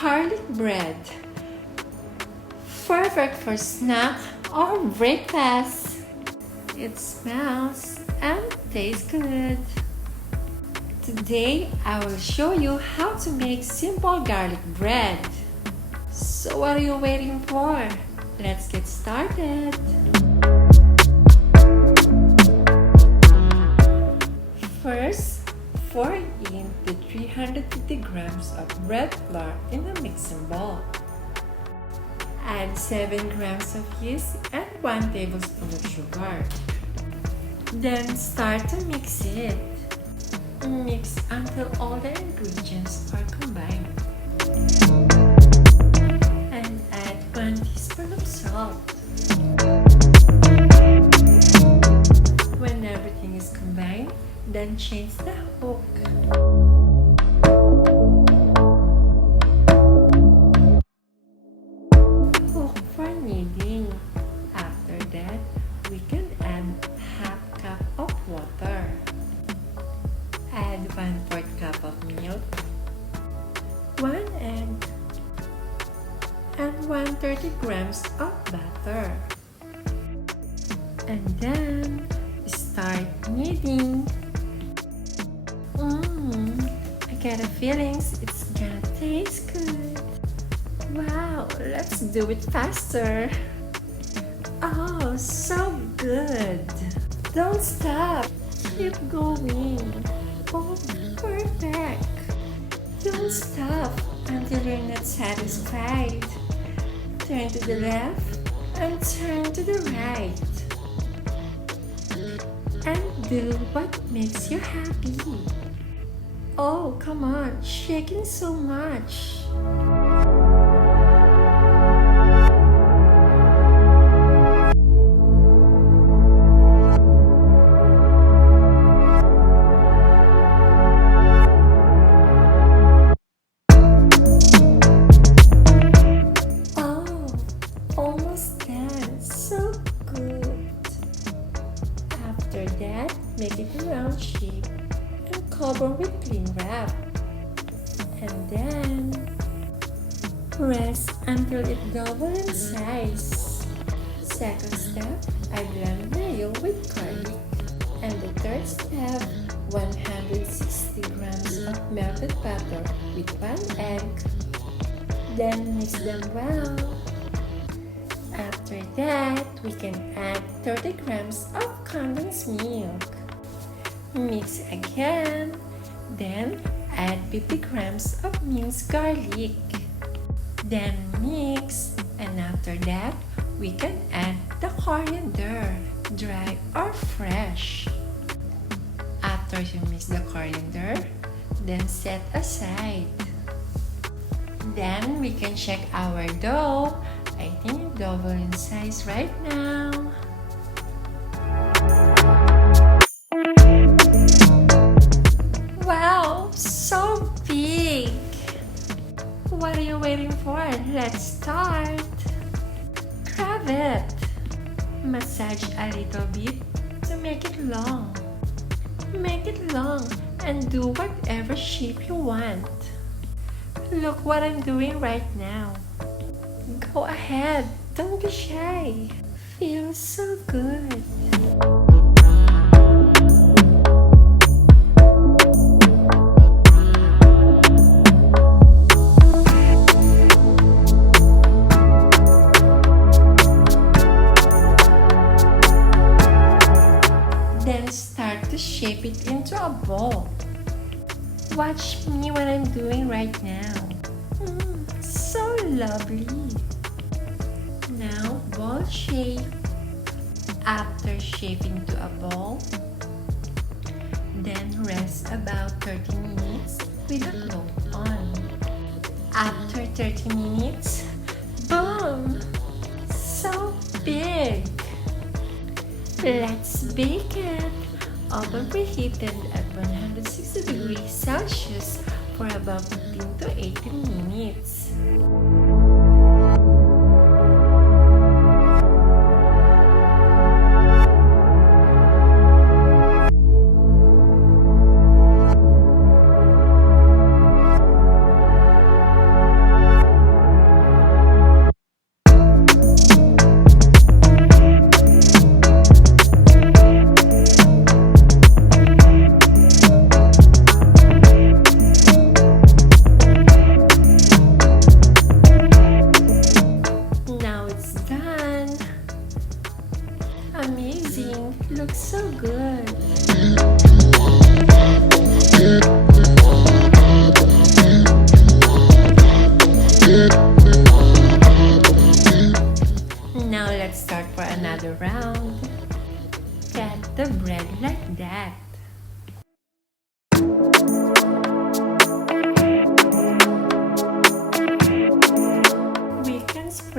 Garlic bread. Perfect for snack or breakfast. It smells and tastes good. Today, I will show you how to make simple garlic bread. So what are you waiting for? Let's get started. First, pour in the 350 grams of bread flour in a mixing bowl. Add 7 grams of yeast and 1 tablespoon of sugar. Then start to mix it. Mix until all the ingredients are combined. And add 1 teaspoon of salt. When everything is combined, then change the hook. Hook for kneading. After that, we can add half cup of water. Add 1/4 cup of milk, 1 egg, and 130 grams of butter. And then start kneading. I get a feeling it's gonna taste good. Wow, let's do it faster. Oh, so good. Don't stop. Keep going. Oh, perfect. Don't stop until you're not satisfied. Turn to the left and turn to the right. And do what makes you happy. Oh, come on, shaking so much. Oh, almost done. So good. After that, make it a round shape and cover with cling wrap. And then press until it doubles in size. Second step, I blend mayo with garlic. And the third step, 160 grams of melted butter with 1 egg. Then mix them well. After that, we can add 30 grams of condensed milk. Mix again. Then add 50 grams of minced garlic. Then mix. And after that, we can add the coriander, dry or fresh. After you mix the coriander, then set aside. Then we can check our dough. I think it double in size right now. Wow, so big! What are you waiting for? Let's start. Grab it. Massage a little bit to make it long. Make it long and do whatever shape you want. Look what I'm doing right now. Go ahead, don't be shy. Feels so good. Then start to shape it into a ball. Watch me what I'm doing right now. So lovely. Now ball shape. After shaping to a ball, then rest about 30 minutes with a cloth on. After 30 minutes, boom! So big! Let's bake it. Oven preheated at 160 degrees Celsius for about 15 to 18 minutes.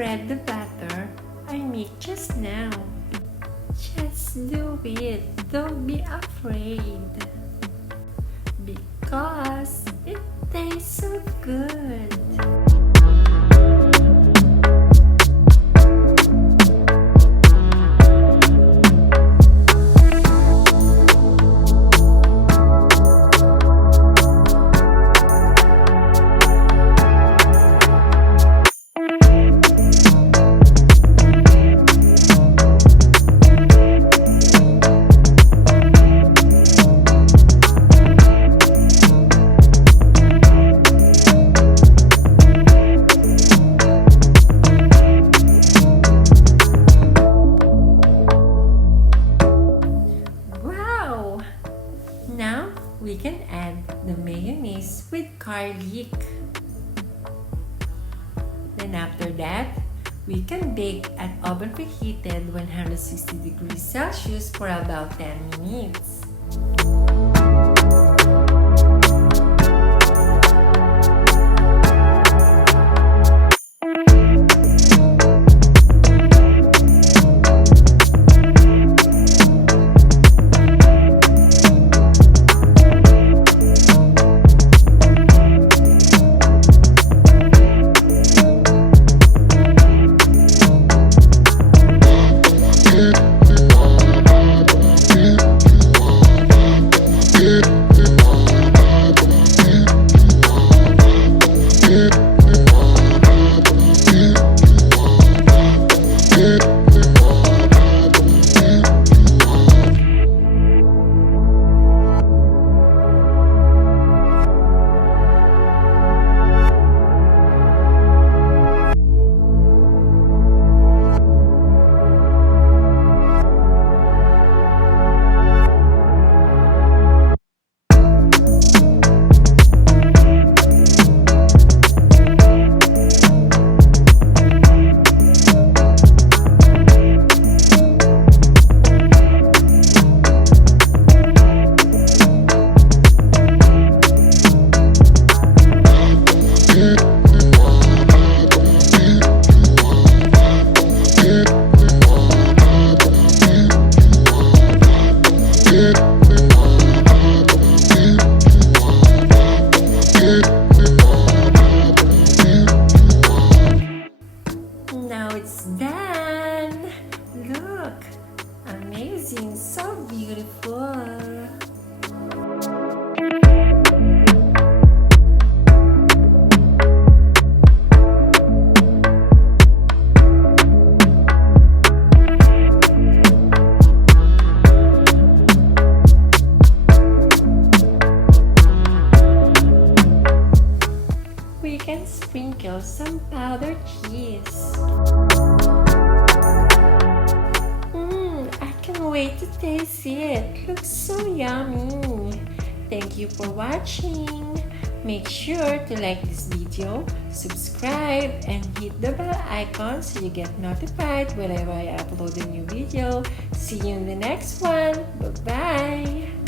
spread the batter I made just now. Just do it, don't be afraid. Because it tastes so good. Now, we can add the mayonnaise with garlic. Then after that, we can bake at oven preheated 160 degrees Celsius for about 10 minutes. Now it's done! Look! Amazing! So beautiful! We can sprinkle some powdered cheese. I can't wait to taste it. Looks so yummy. Thank you for watching. Make sure to like this video, subscribe, and hit the bell icon so you get notified whenever I upload a new video. See you in the next one. Bye-bye.